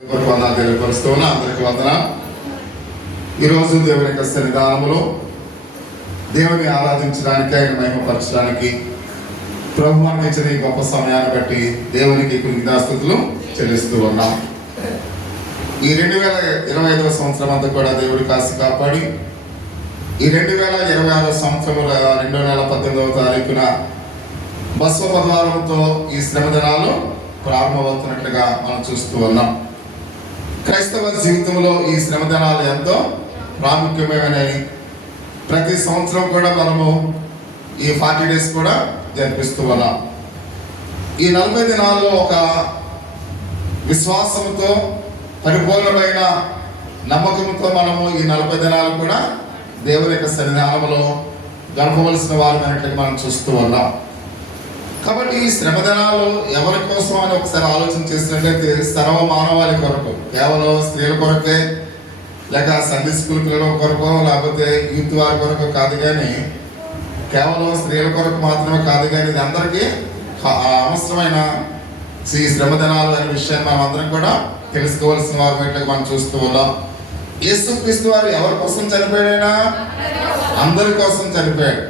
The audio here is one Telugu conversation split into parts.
వందనాలు తెలియపరుస్తూ ఉన్నా. అందరికీ వందనాలు. ఈరోజు దేవుని యొక్క సన్నిధానములో దేవుని ఆరాధించడానికి, ఆయన మహిమపరచడానికి ప్రభు మనకి ఇచ్చిన ఈ గొప్ప సమయాన్ని బట్టి దేవునికి కృతజ్ఞతాస్తుతులు చెల్లిస్తూ ఉన్నాం. ఈ 2025 సంవత్సరం అంతా కూడా దేవుడి కాసి కాపాడి ఈ 2026 సంవత్సరం 2 నెల 18వ తారీఖున బస్వ పదవారంతో ఈ శ్రమ దినాలు ప్రారంభమవుతున్నట్లుగా మనం చూస్తూ ఉన్నాం. క్రైస్తవ జీవితంలో ఈ శ్రమ దినాలు ఎంతో ప్రాముఖ్యమైనవి. ప్రతి సంవత్సరం కూడా మనము ఈ 40 డేస్ కూడా జరిపిస్తూ ఉన్నాం. ఈ 40 దినాల్లో ఒక విశ్వాసంతో పరిపూర్ణమైన నమ్మకంతో మనము ఈ 40 దినాలు కూడా దేవుని యొక్క సన్నిధానంలో గడపవలసిన వారమైనట్లుగా మనం చూస్తూ ఉన్నాం. కాబట్టి ఈ శ్రమ దినాలు ఎవరి కోసం అని ఒకసారి ఆలోచన చేసినట్లయితే సర్వ మానవాళి కొరకు, కేవలం స్త్రీల కొరకే లేక సండే స్కూల్ పిల్లల కొరకు లేకపోతే యూత్ వారి కొరకు కాదు, కానీ కేవలం స్త్రీల కొరకు మాత్రమే కాదు, కానీ ఇది అందరికీ అవసరమైన ఈ శ్రమ దినాలు అనే విషయాన్ని మనం అందరం కూడా తెలుసుకోవాల్సిన వారు మనం చూస్తూ ఉన్నాం. యేసుక్రీస్తు వారు ఎవరి కోసం చనిపోయాడైనా అందరి కోసం చనిపోయాడు.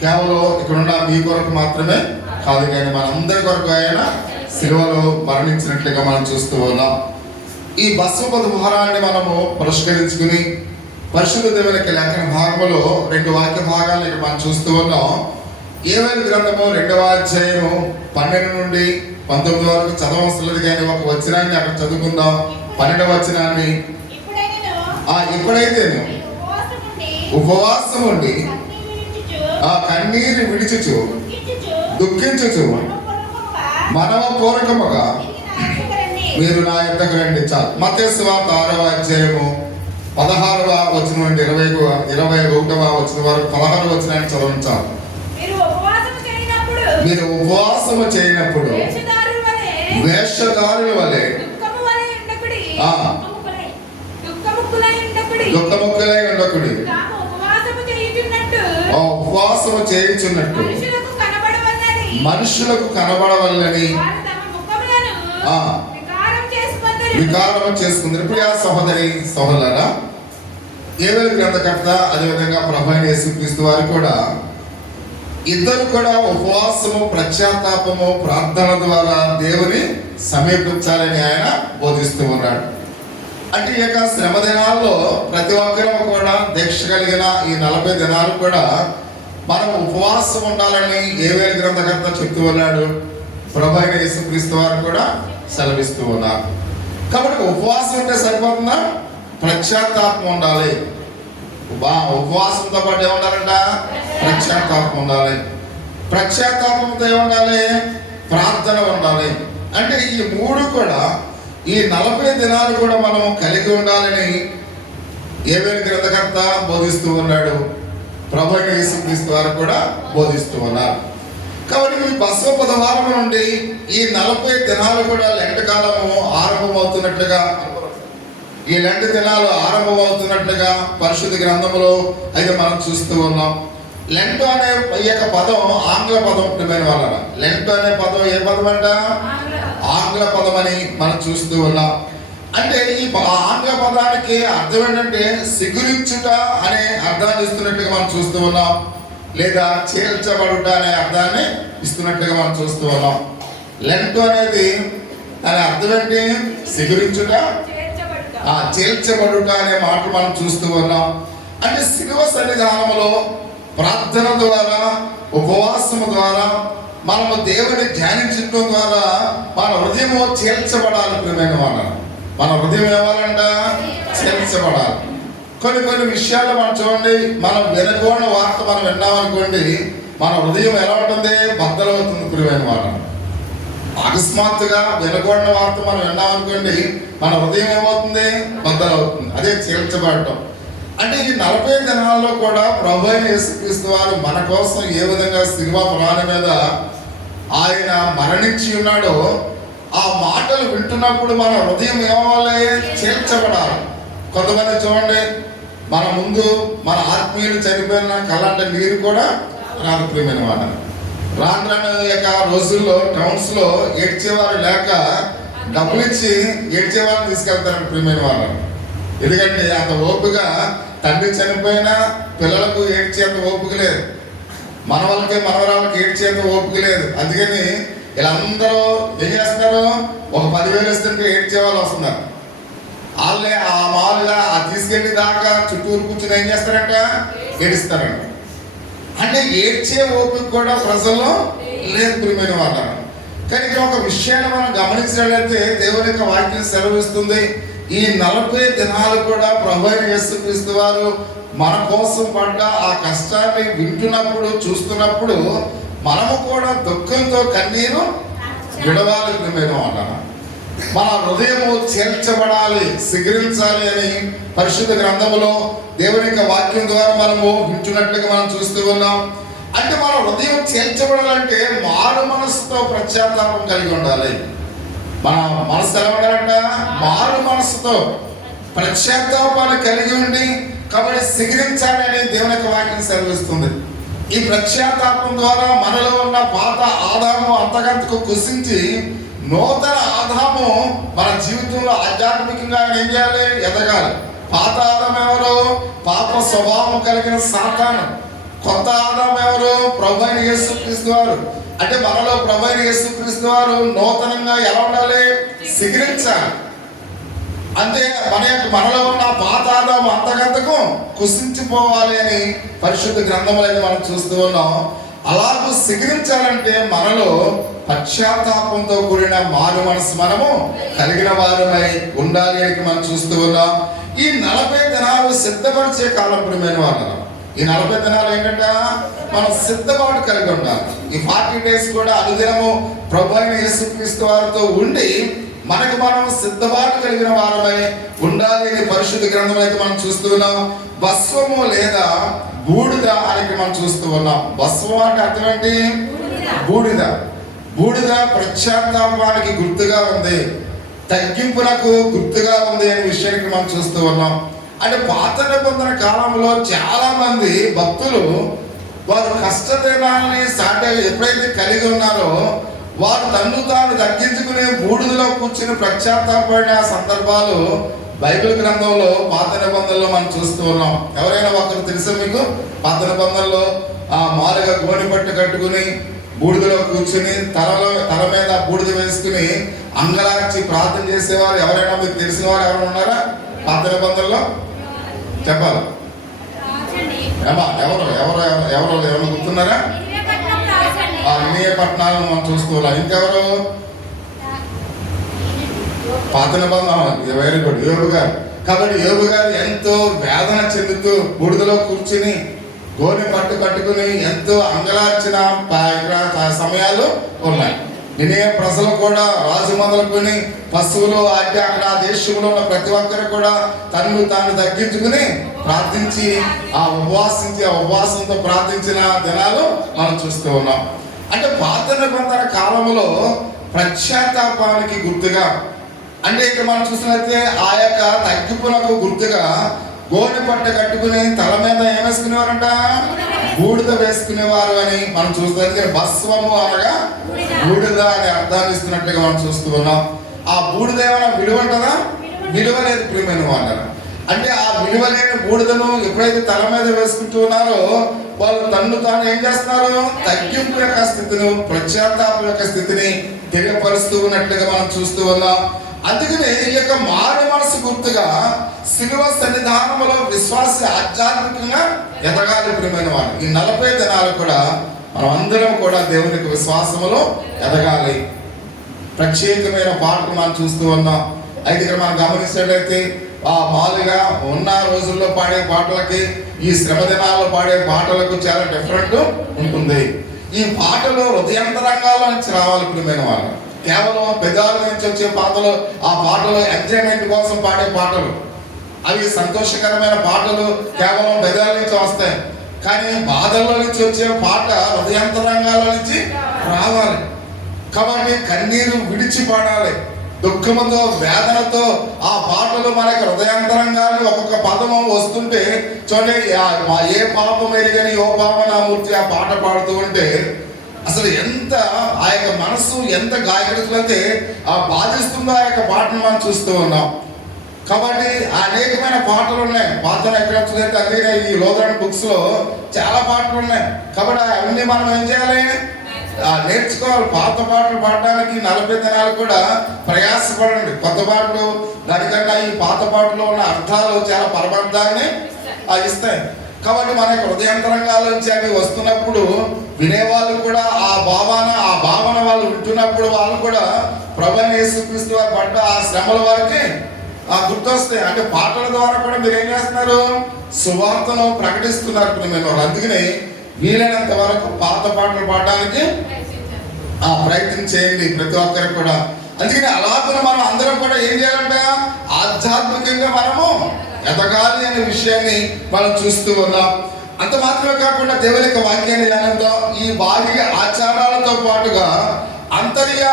కేవలం ఇక్కడున్న మీ కొరకు మాత్రమే కాదు, కానీ మనందరి కొరకు ఆయన శిలువలో మరణించినట్లుగా మనం చూస్తూ ఉన్నాం. ఈ బస్వ పదహారాన్ని మనము పురస్కరించుకుని పరిశుద్ధ దేవునికి లేఖన భాగంలో 2 వాక్య భాగాలను ఇక్కడ మనం చూస్తూ ఉన్నాం. యోవేలు గ్రంథము 2వ అధ్యాయము 12 నుండి 19 వరకు చదవవలసిన లేదు, కానీ ఒక వచనాన్ని అక్కడ చదువుకుందాం. 12వ వచనాన్ని, ఎప్పుడైతే ఉపవాసం ఉండి కన్నీరు విడిచుచు దుఃఖించుచు మనవపూర్వకముగా మీరు నా యొద్దకు రండి. చాలు. మత్తయి సువార్త 6వ అధ్యాయము 16వ వచనం నుండి 21వ వచనం వరకు 16వ వచనాన్ని చదవించాలి. మీరు ఉపవాసము చేయనప్పుడు వేషధారుల వలె దుఃఖముక్కులై ఉండకుడి. ఉపవాసము చేయుచున్నట్టు మనుషులకు కనబడవల్లని వికారం చేసుకుంది. ప్రియా సహోదరి సహోదరులారా, యోవేలు గ్రంథకర్త అదేవిధంగా ప్రభు అయిన యేసుక్రీస్తు వారు కూడా ఇద్దరు కూడా ఉపవాసము, ప్రత్యాతాపము, ప్రార్థన ద్వారా దేవుని సమీపించాలని ఆయన బోధిస్తూ ఉన్నాడు. అంటే ఈ యొక్క శ్రమ దినాల్లో ప్రతి ఒక్కరూ కూడా దీక్ష కలిగిన ఈ 40 దినాలు కూడా మనం ఉపవాసం ఉండాలని యోవేలు గ్రంథకర్త చెప్తూ ఉన్నాడు. ప్రభు అయిన యేసుక్రీస్తు వారు కూడా సెలవిస్తూ ఉన్నారు. కాబట్టి ఉపవాసం ఉంటే సరిపోతుందా? ప్రత్యాతాపం ఉండాలి. ఉపవాసంతో పాటు ఏముండాలంట? ప్రత్యాతాపం ఉండాలి. ప్రత్యాతాపంతో ఏముండాలి? ప్రార్థన ఉండాలి. అంటే ఈ 3 కూడా ఈ 40 దినాలు కూడా మనం కలిగి ఉండాలని యోవేలు గ్రంథకర్త బోధిస్తూ ఉన్నాడు. ప్రభు అయిన యేసుక్రీస్తు వారు కూడా బోధిస్తూ ఉన్నారు. కాబట్టి ఈ బస్వ పదహారం నుండి ఈ 40 దినాలు కూడా లెంట కాలము ఆరంభమవుతున్నట్లుగా, ఈ లెంట దినాలు ఆరంభమవుతున్నట్లుగా పరిశుద్ధ గ్రంథంలో అయితే మనం చూస్తూ ఉన్నాం. లెంట్ అనే ఈ యొక్క పదం ఆంగ్ల పదం. ప్రియమైన వాళ్ళ, లెంట్ అనే పదం ఏ పదం అంట? ఆంగ్ల పదం అని మనం చూస్తూ ఉన్నాం. అంటే ఈ ఆంగ్ల పదానికి అర్థం ఏంటంటే సిగురించుట అనే అర్థాన్ని ఇస్తున్నట్టుగా మనం చూస్తూ ఉన్నాం, లేదా చేల్చబడుట అనే అర్థాన్ని ఇస్తున్నట్టుగా మనం చూస్తూ ఉన్నాం. లెంట్ అనేది దాని అర్థం ఏంటి? సిగురించుట, చేల్చబడుట అనే మాటలు మనం చూస్తూ ఉన్నాం. అంటే శిలువ సన్నిధానంలో ప్రార్థన ద్వారా, ఉపవాసము ద్వారా, మనము దేవుని ధ్యానించడం ద్వారా మన హృదయము చేల్చబడాలి. ప్రియమైన వాళ్ళ, మన హృదయం ఏవాలంట? చేల్చబడాలి. కొన్ని విషయాలు మనం చూడండి, మనం వినకూడని వార్త మనం విన్నామనుకోండి, మన హృదయం ఎలా ఉంటుంది? బద్దలవుతుంది. ప్రియమైన వాళ్ళ, అకస్మాత్తుగా వినకూడని వార్త మనం విన్నామనుకోండి, మన హృదయం ఏమవుతుంది? బద్దలవుతుంది. అదే చేల్చబడటం. అంటే ఈ 40 దినాల్లో కూడా ప్రభు అయిన యేసుక్రీస్తు వారు మన కోసం ఏ విధంగా సిలువ ప్రాణం మీద ఆయన మరణించి ఉన్నాడో ఆ మాటలు వింటున్నప్పుడు మన హృదయం ఏమవ్వాలి? చేల్చబడాలి. కొంతమంది చూడండి, మన ముందు మన ఆత్మీయులు చనిపోయిన కళ్ళంటే నీరు కూడా రాదు. ప్రియమైన వాడు, రాను యొక్క రోజుల్లో టౌన్స్ లో ఏడ్చేవారు లేక డబ్బులు ఇచ్చి ఏడ్చే వాళ్ళని తీసుకెళ్తారండి ప్రియమైన వాళ్ళు. ఎందుకంటే అంత ఓపిక తండ్రి చనిపోయినా పిల్లలకు ఏడ్చేంత ఓపిక లేదు, మనవలకి మనవరాలకు ఏడ్చేంత ఓపిక లేదు. అందుకని వీళ్ళందరూ ఏం చేస్తున్నారు, ఒక 10,000 ఇస్తుంటే ఏడ్చే వాళ్ళు వస్తున్నారు. వాళ్ళే ఆ మామూలుగా ఆ తీసుకెళ్ళి దాకా చుట్టూరు కూర్చొని ఏం చేస్తారంట, ఏడుస్తారంట. అంటే ఏడ్చే ఓపిక కూడా ప్రజల్లో లేదు ప్రియమైన వాళ్ళ. కానీ ఇక్కడ ఒక విషయాన్ని మనం గమనించినట్లయితే దేవుని యొక్క వాక్యం సెలవిస్తుంది, ఈ 40 దినాలు కూడా ప్రభువైన యేసుక్రీస్తు వారు మన కోసం పడ్డ ఆ కష్టాన్ని వింటున్నప్పుడు చూస్తున్నప్పుడు మనము కూడా దుఃఖంతో కన్నీరు విడవాలి ప్రియమైన వాళ్ళ. మన హృదయము చేర్చబడాలి, సిగ్గురించాలి అని పరిశుద్ధ గ్రంథములో దేవుని యొక్క వాక్యం ద్వారా మనము వింటున్నట్లుగా మనం చూస్తూ ఉన్నాం. అంటే మన హృదయం చేర్చబడాలంటే మారు మనసుతో పశ్చాత్తాపం కలిగి ఉండాలి. మన మనసు ఎలా ఉండాలంట, మారు మనసుతో పశ్చాత్తాపాన్ని కలిగి ఉండి కాబట్టి సిగ్గురించాలి అని దేవుని యొక్క వాక్యం సెలవిస్తుంది. ఈ పశ్చాత్తాపం ద్వారా మనలో ఉన్న పాత ఆదాము అంతకంతకు కుసించి నూతన ఆదాము మన జీవితంలో ఆధ్యాత్మికంగా ఏం చేయాలి, ఎదగాలి. పాత ఆదాము ఎవరు, పాప స్వభావం కలిగిన సాతాను. కొత్త ఆదాము ఎవరు, ప్రభువైన యేసుక్రీస్తు వారు. అంటే మనలో ప్రభువైన యేసుక్రీస్తు వారు నూతనంగా ఎలా ఉండాలి, సిగ్గురించాలి. అంటే మనలో ఉన్న పాత ఆదాము అంతకంతకు కుసించిపోవాలి అని పరిశుద్ధ గ్రంథంలో మనం చూస్తూ ఉన్నాం. అలాగూ సిగ్గురించాలంటే మనలో పశ్చాత్తాపంతో కూడిన మారు మనసు మనము కలిగిన వారమై ఉండాలి అని మనం చూస్తూ ఉన్నాం. ఈ 40 దినాలు సిద్ధపరిచే కాలం ప్రియమైన వాళ్ళం. ఈ 40 దినాలు ఏంటంటే మనం సిద్ధపాటు కలిగి ఉండాలి. ఈ 40 డేస్ కూడా అనుదినము ప్రభువైన యేసుక్రీస్తు వారితో ఉండి మనకు మనం సిద్ధపాటు కలిగిన వారమై ఉండాలి అని పరిశుద్ధ గ్రంథంలో అయితే మనం చూస్తూ ఉన్నాం. భస్వము లేదా బూడిద అని మనం చూస్తూ ఉన్నాం. భస్వం అంటే అర్థం ఏంటి, బూడిద. బూడిద పశ్చాత్తాపానికి గుర్తుగా ఉంది, తగ్గింపునకు గుర్తుగా ఉంది అనే విషయానికి మనం చూస్తూ ఉన్నాం. అంటే పాత నిబంధన కాలంలో చాలా మంది భక్తులు వారు కష్టదినాలని ఎప్పుడైతే కలిగి ఉన్నారో వారు తన్ను తాను తగ్గించుకుని బూడిదలో కూర్చుని పశ్చాత్తాపడిన సందర్భాలు బైబిల్ గ్రంథంలో పాత నిబంధనలో మనం చూస్తూ ఉన్నాం. ఎవరైనా ఒకరు తెలుసా మీకు, పాత నిబంధనలో మారుగా గోని పట్టు కట్టుకుని బూడిదలో కూర్చుని తల మీద బూడిద వేసుకుని అంగలార్చి ప్రార్థన చేసేవారు ఎవరైనా మీకు తెలిసిన వారు ఎవరైనా ఉన్నారా పాత నిబంధనలో? చెప్పాలి. ఎవరు ఎవరు ఎవరు ఎవరు గుర్తున్నారా? అన్నయ్య పట్టణాలను మనం చూస్తూ ఉన్నాం. ఇంకెవరు పాత నిబంధన? వెరీ గుడ్, యోబు గారు. కాబట్టి యోబు గారు ఎంతో వేదన చెందుతూ బూడిదలో కూర్చుని గోని పట్టు కట్టుకుని ఎంతో అంగలార్చిన సమయాలు ఉన్నాయి. నినే ప్రజలు కూడా రాజు మొదలుకొని పశువులు అక్కడ ఆ దేశంలో ఉన్న ప్రతి ఒక్కరు కూడా తనను తాను తగ్గించుకుని ప్రార్థించి ఆ ఉపవాసంతో ప్రార్థించిన దినాలు మనం చూస్తూ ఉన్నాం. అంటే పాత నిబంధన కాలంలో పశ్చాత్తాపానికి గుర్తుగా, అంటే ఇక్కడ మనం చూసినట్లయితే ఆ యొక్క తగ్గింపునకు గుర్తుగా గోని పట్ట కట్టుకుని తల మీద ఏం వేసుకునేవారంట, బూడిద వేసుకునేవారు అని మనం చూస్తే భస్వము అనగా బూడిద అనే అర్థాన్ని ఇస్తున్నట్టుగా మనం చూస్తూ ఉన్నాం. ఆ బూడిద ఏమైనా విలువ ఉంటుందా? విలువ లేదు ప్రియమైన వాళ్ళ. అంటే ఆ విలువ లేని బూడిదను ఎప్పుడైతే తల మీద వేసుకుంటూ ఉన్నారో వాళ్ళు తన్ను తాను ఏం చేస్తున్నారు, తగ్గింపు యొక్క స్థితిని, పశ్చాత్తాపం యొక్క స్థితిని తెలియపరుస్తూ ఉన్నట్లుగా మనం చూస్తూ ఉన్నాం. అందుకనే ఈ యొక్క మారు మనసు గుర్తుగా శిలువ సన్నిధానంలో విశ్వాస ఆధ్యాత్మికంగా ఎదగాలి ప్రియమైన వాళ్ళు. ఈ 40 దినాలు కూడా మనం అందరం కూడా దేవునికి విశ్వాసములో ఎదగాలి. ప్రత్యేకమైన పాటలు మనం చూస్తూ ఉన్నాం. అయితే ఇక్కడ మనం గమనించినట్లయితే మామూలుగా ఉన్న రోజుల్లో పాడే పాటలకి ఈ శ్రమ దినాల్లో పాడే పాటలకు చాలా డిఫరెంట్ ఉంటుంది. ఈ పాటలు హృదయాంతరంగాల నుంచి రావాలి ప్రియమైన వాళ్ళు. కేవలం పెదాల నుంచి వచ్చే పాటలు, ఆ పాటలు ఎంజాయ్మెంట్ కోసం పాడే పాటలు, అవి సంతోషకరమైన పాటలు కేవలం పెదాల నుంచి వస్తాయి. కానీ బాధల్లో నుంచి వచ్చే పాట హృదయాంతరంగాల నుంచి రావాలి. కాబట్టి కన్నీరు విడిచి పాడాలి. దుఃఖముతో వేదనతో ఆ పాటలు మనకి హృదయాంతరంగాన్ని ఒక్కొక్క పదము వస్తుంటే చూడండి, ఏ పాపం ఎరిగని ఓ పాప నా మూర్తి ఆ పాట పాడుతూ ఉంటే అసలు ఎంత ఆ యొక్క మనసు ఎంత గాయకుడితే ఆ బాధిస్తుందో ఆ యొక్క పాటను మనం చూస్తూ ఉన్నాం. కాబట్టి అనేకమైన పాటలు ఉన్నాయి. పాటలు ఎక్కడ చూస్తే అదే ఈ లోదరణ బుక్స్ లో చాలా పాటలు ఉన్నాయి. కాబట్టి అవన్నీ మనం ఏం చేయాలి, నేర్చుకోవాలి. పాత పాటలు పాడడానికి 40 దినాలు కూడా ప్రయాసపడండి. కొత్త పాటలు దానికన్నా ఈ పాత పాటలో ఉన్న అర్థాలు చాలా పరమార్థాన్ని ఇస్తాయి. కాబట్టి మన యొక్క హృదయాంతరంగాల నుంచి అవి వస్తున్నప్పుడు వినేవాళ్ళు కూడా ఆ భావన వాళ్ళు వింటున్నప్పుడు వాళ్ళు కూడా ప్రభువైన యేసుక్రీస్తు వారు పడ్డ ఆ శ్రమల వారికి గుర్తొస్తాయి. అంటే పాటల ద్వారా కూడా మీరు ఏం చేస్తున్నారు, సువార్తను ప్రకటిస్తున్నారు మేము. అందుకని వీలైనంత వరకు పాత పాటలు పాడడానికి ప్రయత్నం చేయండి ప్రతి ఒక్కరికి కూడా. అందుకని అలాగే మనం అందరం కూడా ఏం చేయాలంటే ఆధ్యాత్మికంగా మనము ఎదగాలి అనే విషయాన్ని మనం చూస్తూ ఉన్నాం. అంత మాత్రమే కాకుండా దేవుని యొక్క వాక్యాన్ని ధ్యానంతో ఈ బాహ్య ఆచారాలతో పాటుగా అంతర్య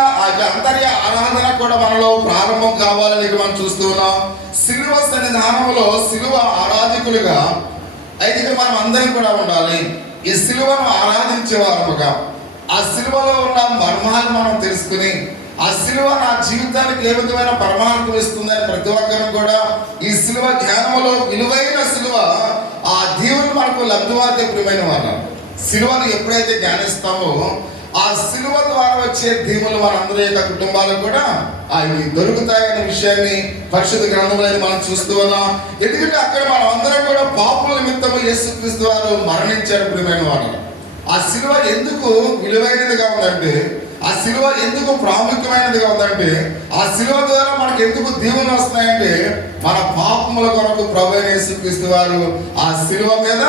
ఆరాధన కూడా మనలో ప్రారంభం కావాలని మనం చూస్తూ ఉన్నాం. శిలువ సన్నిధానంలో శిలువ ఆరాధకులుగా అయితే మనం అందరం కూడా ఉండాలి. ఈ శిలువను ఆరాధించే వారముగా ఆ శిలువలో ఉన్న మర్మాన్ని మనం తెలుసుకుని ఆ శిలువ నా జీవితానికి ఏ విధమైన పరమార్థం ఇస్తుందని ప్రతి ఒక్కరు కూడా ఈ శిలువ ధ్యానంలో విలువైన శిలువ ఆ దేవుడు మనకు లబ్ధివాదే ప్రియమైన వారు. శిలువను ఎప్పుడైతే ధ్యానిస్తామో ఆ శిలువ ద్వారా వచ్చే దీవులు మనందరి యొక్క కుటుంబాలకు కూడా అవి దొరుకుతాయనే విషయాన్ని పరిశుద్ధ గ్రంథంలో మనం చూస్తూ ఉన్నాం. ఎందుకంటే అక్కడ మనం అందరం కూడా పాపుల నిమిత్తము యేసుక్రీస్తు వారు మరణించారు ప్రియమైన వారు. ఆ శిలువ ఎందుకు విలువైనదిగా ఉందంటే, ఆ శిలువ ఎందుకు ప్రాముఖ్యమైనదిగా ఉందంటే, ఆ శిలువ ద్వారా మనకు ఎందుకు దీవులు వస్తున్నాయంటే మన పాపముల కొరకు ప్రభువైన యేసుక్రీస్తు వారు ఆ శిలువ మీద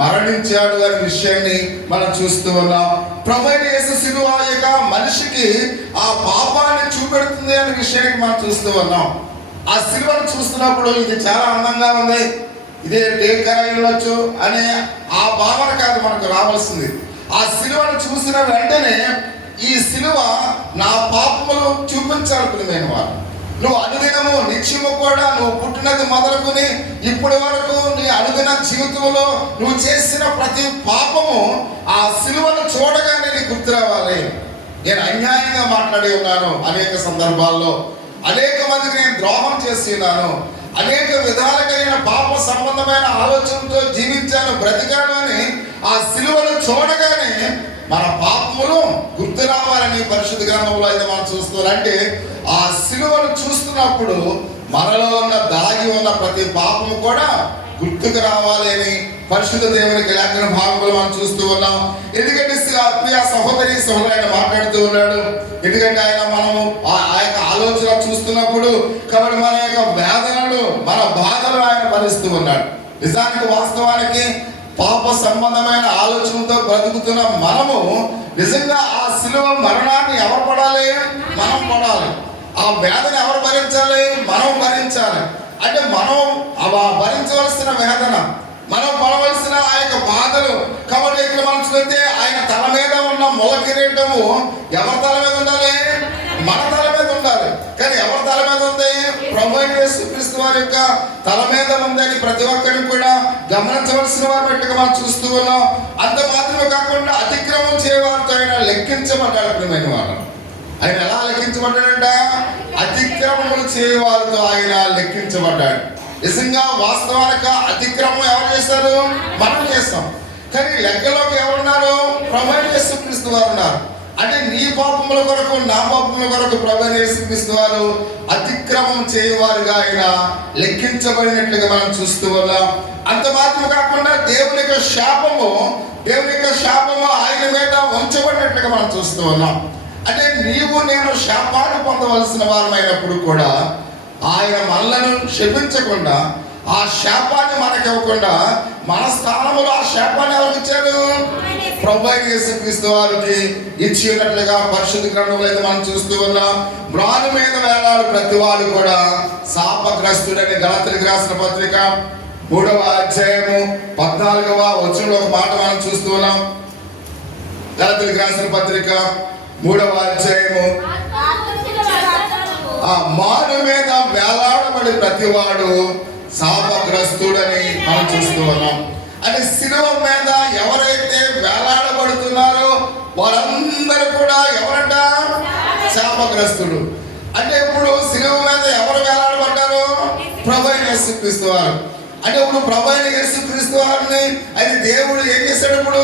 మరణించాడు అనే విషయాన్ని మనం చూస్తూ ఉన్నాం. ప్రభువైన యేసు శిలువ యొక్క మనిషికి ఆ పాపాన్ని చూపెడుతుంది అనే విషయానికి మనం చూస్తూ ఉన్నాం. ఆ శిలువను చూస్తున్నప్పుడు ఇది చాలా అందంగా ఉంది, ఇదే టేకరా వెళ్ళొచ్చు అనే ఆ భావన కాదు మనకు రావాల్సింది. ఆ శిలువను చూసిన వెంటనే ఈ శిలువ నా పాపములు చూపించాలి ప్రియమైన వారు. నువ్వు అనుదినము నిత్యము కూడా నువ్వు పుట్టినది మొదలుకొని ఇప్పటి వరకు నీ అనుదిన జీవితంలో నువ్వు చేసిన ప్రతి పాపము ఆ శిలువను చూడగానే నీకు గుర్తు రావాలి. నేను అన్యాయంగా మాట్లాడి ఉన్నాను, అనేక సందర్భాల్లో అనేక మందికి నేను ద్రోహం చేసి ఉన్నాను, అనేక విధాలుగా నేను పాప సంబంధమైన ఆలోచనతో జీవించాను, బ్రతికాను అని ఆ శిలువను చూడగానే మన పాపములు గుర్తు రావాలని పరిశుద్ధ గ్రంథంలో అయితే మనం చూస్తున్నాం. అంటే ఆ శిలువను చూస్తున్నప్పుడు మనలో ఉన్న దాగి ఉన్న ప్రతి పాపము కూడా గుర్తుకు రావాలి అని పరిశుద్ధ దేవునికి లేఖన భాగంలో మనం చూస్తూ ఉన్నాం. ఎందుకంటే సహోదరి ఆయన మాట్లాడుతూ ఉన్నాడు. ఎందుకంటే ఆయన మనము ఆ యొక్క ఆలోచన చూస్తున్నప్పుడు కాబట్టి మన యొక్క వేదనలు మన బాధలు ఆయన భరిస్తూ ఉన్నాడు. నిజానికి వాస్తవానికి పాప సంబంధమైన ఆలోచనతో బ్రతుకుతున్న మనము నిజంగా ఆ శిలువ మరణాన్ని ఎవరు పడాలి, మనం పడాలి. ఆ వేదన ఎవరు భరించాలి, మనం భరించాలి. అంటే మనం భరించవలసిన వేదన, మనం పడవలసిన ఆ యొక్క బాధలు. కాబట్టి ఇక్కడ మనం చూస్తే ఆయన తల మీద ఉన్న మొల కిరీటము ఎవరి తల మీద ఉండాలి, మన తల మీద ఉండాలి. కానీ ఎవరి తల మీద ఉంది, ప్రభువైన యేసుక్రీస్తు వారి యొక్క తల మీద ఉందని ప్రతి ఒక్కరిని కూడా గమనించవలసిన వారు పెట్టుగా మనం చూస్తూ ఉన్నాం. అంత మాత్రమే కాకుండా అతిక్రమం చేయవారితో ఆయన లెక్కించబడ్డాడు ప్రియమైన వారు. ఆయన ఎలా లెక్కించబడ్డాడంట, అతిక్రమములు చేయవారితో ఆయన లెక్కించబడ్డాడు. నిజంగా వాస్తవానికి అతిక్రమం ఎవరు చేస్తారు, మనం చేస్తాం. కానీ లెక్కలోకి ఎవరున్నారు, ప్రభువైన యేసుక్రీస్తు వారు ఉన్నారు. అంటే నీ పాపముల కొరకు నా పాపముల కొరకు ప్రభువైన యేసుక్రీస్తు వారు అతిక్రమం చేయవారుగా ఆయన లెక్కించబడినట్లుగా మనం చూస్తూ ఉన్నాం. అంత మాత్రం కాకుండా దేవుని యొక్క శాపము ఆయన మీద ఉంచబడినట్లుగా మనం చూస్తూ ఉన్నాం. అంటే నీవు నేను శాపాన్ని పొందవలసిన వారమైనప్పుడు కూడా ఆయన మనలను శపించకుండా ఆ శాపాన్ని మనకివ్వకుండా మన స్థానంలో ఆ శాపాన్ని ఎవరికి ఇచ్చారు, ప్రభువైన యేసుక్రీస్తు వారికి ఇచ్చి ఉన్నట్లుగా పరిశుద్ధ గ్రంథంలో అయితే మనం చూస్తూ ఉన్నాం. మ్రాను మీద వేలాడు ప్రతి వాడు కూడా శాపగ్రస్తుడని గలతీయులకు రాసిన పత్రిక 3వ అధ్యాయము 14వ వచనంలో ఒక మాట మనం చూస్తూ ఉన్నాం. గలతీయులకు రాసిన పత్రిక 3వ అధ్యాయము ఆ మాను మీద వేలాడబడి ప్రతివాడు శాపగ్రస్తుడని మనం చూస్తూ ఉన్నాం. అంటే శిలువ మీద ఎవరైతే వేలాడబడుతున్నారో వారందరూ కూడా ఎవరంట? శాపగ్రస్తుడు. అంటే ఇప్పుడు శిలువ మీద ఎవరు వేలాడబడ్డారు? ప్రభువైన యేసుక్రీస్తు వారు. అంటే ఇప్పుడు ప్రభువైన యేసుక్రీస్తు వారిని అది దేవుడు ఏం చేశాడు? ఇప్పుడు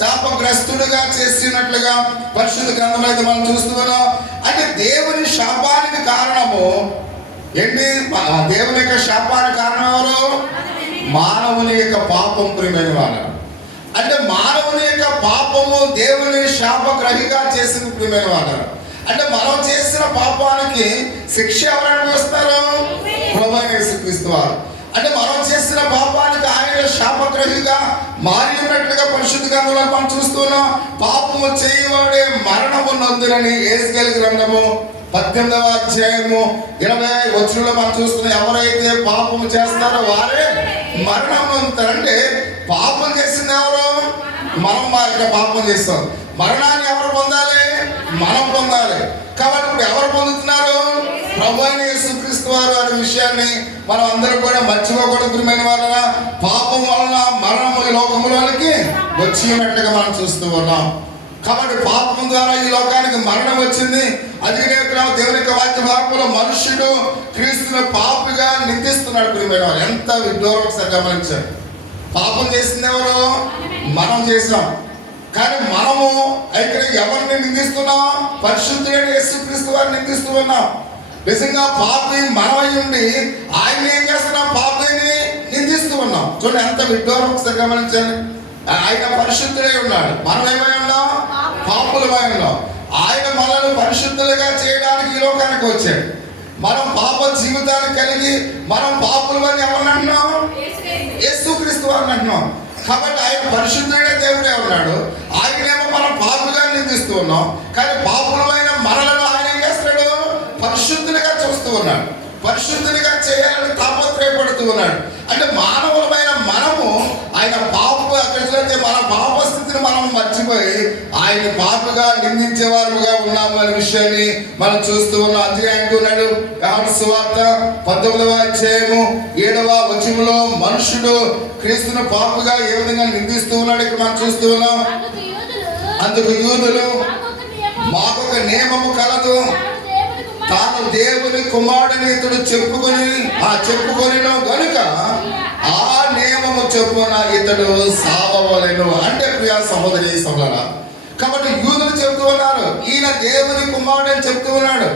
శాపగ్రస్తుడుగా చేసినట్లుగా పరిశుద్ధ గ్రంథంలో అయితే మనం చూస్తున్నాం. అంటే దేవుని శాపానికి కారణము ఏంటి? దేవుని యొక్క శాపానికి కారణం ఎవరు? మానవుని యొక్క పాపం. ప్రియమైన వాళ్ళు, అంటే మానవుని యొక్క పాపము దేవుని శాపగ్రహిగా చేసింది. ప్రియమైన వాళ్ళు, అంటే మనం చేసిన పాపానికి శిక్ష ఎవరు అనుభవిస్తారు? ప్రభువైన యేసుక్రీస్తు వారు. అంటే మనం చేసిన పాపానికి ఆయన శాపగ్రహిగా మారి ఉన్నట్లుగా పరిశుద్ధ గ్రంథంలో మనం చూస్తున్నాం. పాపము చేయవాడే మరణము నొందునని యేసయ్య గ్రంథము 18వ అధ్యాయము 20వ వచనంలో మనం చూస్తున్నాం. ఎవరైతే పాపము చేస్తారో వారే మరణం నొందుతారు. అంటే పాపం చేసింది ఎవరు? మనం ఇక్కడ పాపం చేస్తాం. మరణాన్ని ఎవరు పొందాలి? మనం పొందాలి. కాబట్టి ఇప్పుడు ఎవరు పొందుతున్నారు? ప్రభువైన యేసుక్రీస్తు వారు అనే విషయాన్ని మనం అందరూ కూడా మర్చిపోకూడదు. ప్రియమైన వాళ్ళ, పాపం వలన మరణము ఈ లోకములోనికి వచ్చి ఉన్నట్లుగా మనం చూస్తూ ఉన్నాం. కాబట్టి పాపం ద్వారా ఈ లోకానికి మరణం వచ్చింది. అందుకనే దేవుని యొక్క వాక్య భాగంలో మనుష్యుడు క్రీస్తును పాపిగా నిందిస్తున్నాడు. ప్రియమైన వారు, ఎంత విడ్డూరం ఒకసారి గమనించారు. పాపం చేసింది ఎవరు? మనం చేసాం. కానీ మనము ఇక్కడ ఎవరిని నిందిస్తున్నాం? పరిశుద్ధుడైన యేసుక్రీస్తు వారిని నిందిస్తూ ఉన్నాం. నిజంగా పాపి మనమై ఉండి ఆయన ఏం చేస్తున్నాం? పాపిని నిందిస్తూ ఉన్నాం. చూడండి ఎంత విడ్డూరం ఒకసారి గమనించండి. ఆయన పరిశుద్ధుడై ఉన్నాడు, మనం ఏమై ఉన్నాం? పాపులమై ఉన్నాం. ఆయన మనల్ని పరిశుద్ధులుగా చేయడానికి ఈ లోకానికి వచ్చాడు. మనం పాప జీవితాన్ని కలిగి మనం పాపులమని ఎవరిని అంటున్నాం? యేసుక్రీస్తు వారిని అంటున్నాం. కాబట్టి ఆయన పరిశుద్ధుడైన దేవుడే ఉన్నాడు. ఆయనేమో మనం పాపుగా నిందిస్తూ ఉన్నాం. కానీ పాపులమైన మనలను ఆయన ఏం చేస్తాడు? పరిశుద్ధులుగా చూస్తూ ఉన్నాడు, పరిశుద్ధులుగా చేయాలని తాపత్రయపడుతూ ఉన్నాడు. అంటే మానవులమైన మనము ఆయన పాప అక్కడ మన పాప స్థితిని మనం మర్చిపోయి ఆయన పాపగా నిందించే వారుగా ఉన్నాము అనే విషయాన్ని మనం చూస్తూ ఉన్నాం. అందుకే అంటున్నాడు యోహాను సువార్త 19వ అధ్యాయము 7వ వచనంలో మనుషుడు క్రీస్తును పాపగా ఏ విధంగా నిందిస్తూ ఉన్నాడు ఇక్కడ మనం చూస్తూ ఉన్నాం. అందుకు యూదులు మాకొక నియమము కలదు, తాను దేవుని కుమారుడిని ఇతడు చెప్పుకొనిను గనుక ఆ నియమము చొప్పున ఇతడు సావవలెను. అంటే ప్రియ సహోదరి సహోదరా, కాబట్టి యూదులు చెప్తూ ఉన్నారు ఈయన దేవుని కుమారుడు అని చెప్తూ ఉన్నాడు.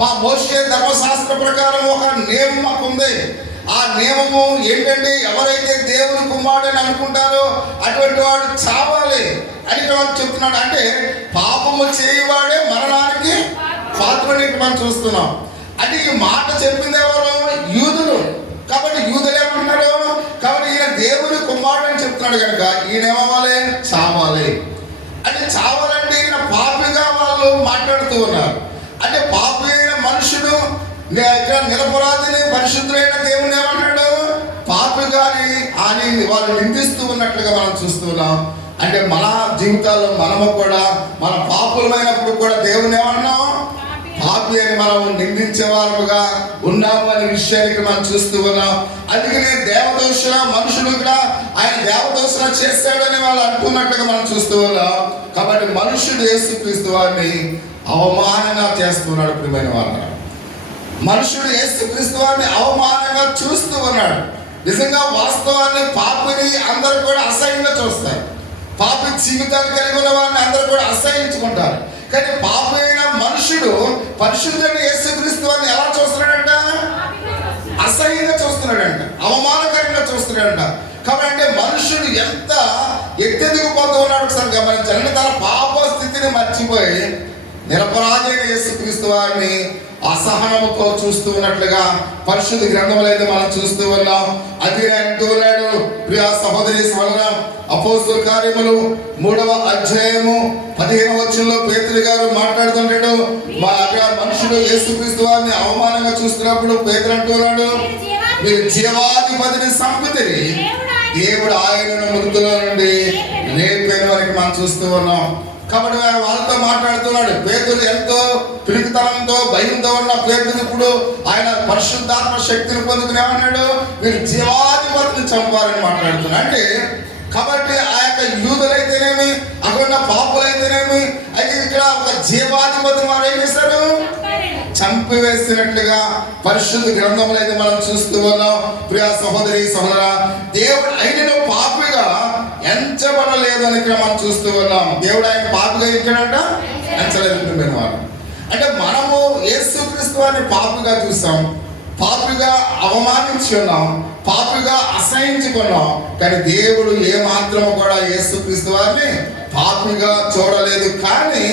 మా మోషే ధర్మశాస్త్ర ప్రకారం ఒక నియమం మాకు ఉంది. ఆ నియమము ఏంటంటే ఎవరైతే దేవుని కుమారుడు అని అనుకుంటారో అటువంటి వాడు చావాలి అని వాడు చెప్తున్నాడు. అంటే పాపము చేయవాడే మరణానికి పాత్రని మనం చూస్తున్నాం. అంటే ఈ మాట చెప్పింది ఎవరు? యూదులు. కాబట్టి యూదులు ఏమంటున్నారు? కాబట్టి ఈయన దేవుని కుమారుడు అని చెప్తున్నాడు కనుక ఈయన ఏమవ్వాలి? చావాలి. అంటే చావాలంటే ఈయన పాపిగా వాళ్ళు మాట్లాడుతూ ఉన్నారు. అంటే పాపి అయిన మనుషుడు ఇక్కడ నిరపరాధిని పరిశుద్ధులైన దేవుని ఏమంటాడు? పాపిగా అని వాళ్ళు నిందిస్తూ ఉన్నట్లుగా మనం చూస్తున్నాం. అంటే మన జీవితాల్లో మనము కూడా మన పాపులమైనప్పుడు కూడా దేవుని ఏమన్నాం? పాపి అని మనం నిందించే వారుగా ఉన్నాము అనే విషయానికి మనం చూస్తూ ఉన్నాం. అందుకనే దేవదోషణ మనుషులు కూడా ఆయన దేవదోషణ చేస్తాడని వాళ్ళు అంటున్నట్టుగా మనం చూస్తూ ఉన్నాం. కాబట్టి మనుషుడు యేసుక్రీస్తు వారిని అవమానంగా చేస్తున్నాడు. ప్రియమైన వారు, మనుషుడు యేసుక్రీస్తు వారిని అవమానంగా చూస్తూ ఉన్నాడు. నిజంగా వాస్తవాన్ని పాపిని అందరూ కూడా అసహ్యంగా చూస్తారు. పాపి జీవితాన్ని కలిగి ఉన్న వారిని అందరూ కూడా అసహ్యించుకుంటారు. కానీ పాపి అయిన మనుషుడు పరిశుద్ధుడైన యేసుక్రీస్తు వారిని ఎలా చూస్తున్నాడంట? అసహ్యంగా చూస్తున్నాడంట, అవమానకరంగా చూస్తున్నాడంట. కాబట్టి మనుషుడు ఎంత ఎత్తెదిగిపోతూ ఉన్నాడు ఒకసారి గమనించాలి. అంటే తన పాప స్థితిని మర్చిపోయి నిరపరాధైన యేసుక్రీస్తు వారిని అసహనముతో చూస్తూ ఉన్నట్లుగా పరిశుద్ధ గ్రంథంలో అయితే మనం చూస్తూ ఉన్నాం. అది అంటూ ఉన్నాడు ప్రియ సహోదరి సహోదర, అపోస్తలుల కార్యములు 3వ అధ్యాయము 15వ వచనంలో పేతురు గారు మాట్లాడుతుంటాడు. మా అక్కడ మనుషుడు యేసుక్రీస్తు వారిని అవమానంగా చూస్తున్నప్పుడు పేతురు అంటున్నాడు, మీరు జీవాధిపతిని సంపుతిరి, దేవుడు ఆయనను మృతుల నుండి లేపేన వరకు మనం చూస్తూ ఉన్నాం. కాబట్టి వాళ్ళతో మాట్లాడుతున్నాడు. పేతురు ఎంతో పిరికితనంతో భయంతో ఉన్న పేతురు ఇప్పుడు ఆయన పరిశుద్ధాత్మ శక్తిని పొందుకుని ఏమన్నాడు? మీరు జీవాధిపతిని చంపాలని మాట్లాడుతున్నాడు. అంటే కాబట్టి ఆ యొక్క యూదులైతేనేమి, అక్కడ ఉన్న పాపులైతేనేమి, అయితే ఇక్కడ ఒక జీవాధిపతి వారు ఏం చేశారు? చంపివేసినట్లుగా పరిశుద్ధ గ్రంథంలో అయితే మనం చూస్తూ ఉన్నాం. ప్రియ సహోదరి సహోదర, దేవుడు ఆయనను పాపిగా ఎంచబడలేదు అని ఇక్కడ మనం చూస్తూ ఉన్నాం. దేవుడు ఆయన పాపిగా ఎంచాడంట, ఎంచలేదు వారు. అంటే మనము యేసుక్రీస్తు వారిని పాపిగా చూసాం, పాపిగా అవమానించి ఉన్నాం, పాపిగా అసహించుకున్నాం. కానీ దేవుడు ఏ మాత్రము కూడా యేసుక్రీస్తు వారిని పాపిగా చూడలేదు. కానీ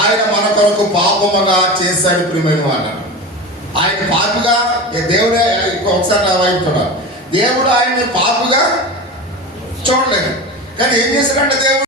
ఆయన మన కొరకు పాపముగా చేశాడు. ప్రియమైన వారు, ఆయన పాపిగా దేవుడే ఒకసారి నా వైపు చూడాలి. దేవుడు ఆయన్ని పాపిగా చూడలేదు. కానీ ఏం చేశాడంటే దేవుడు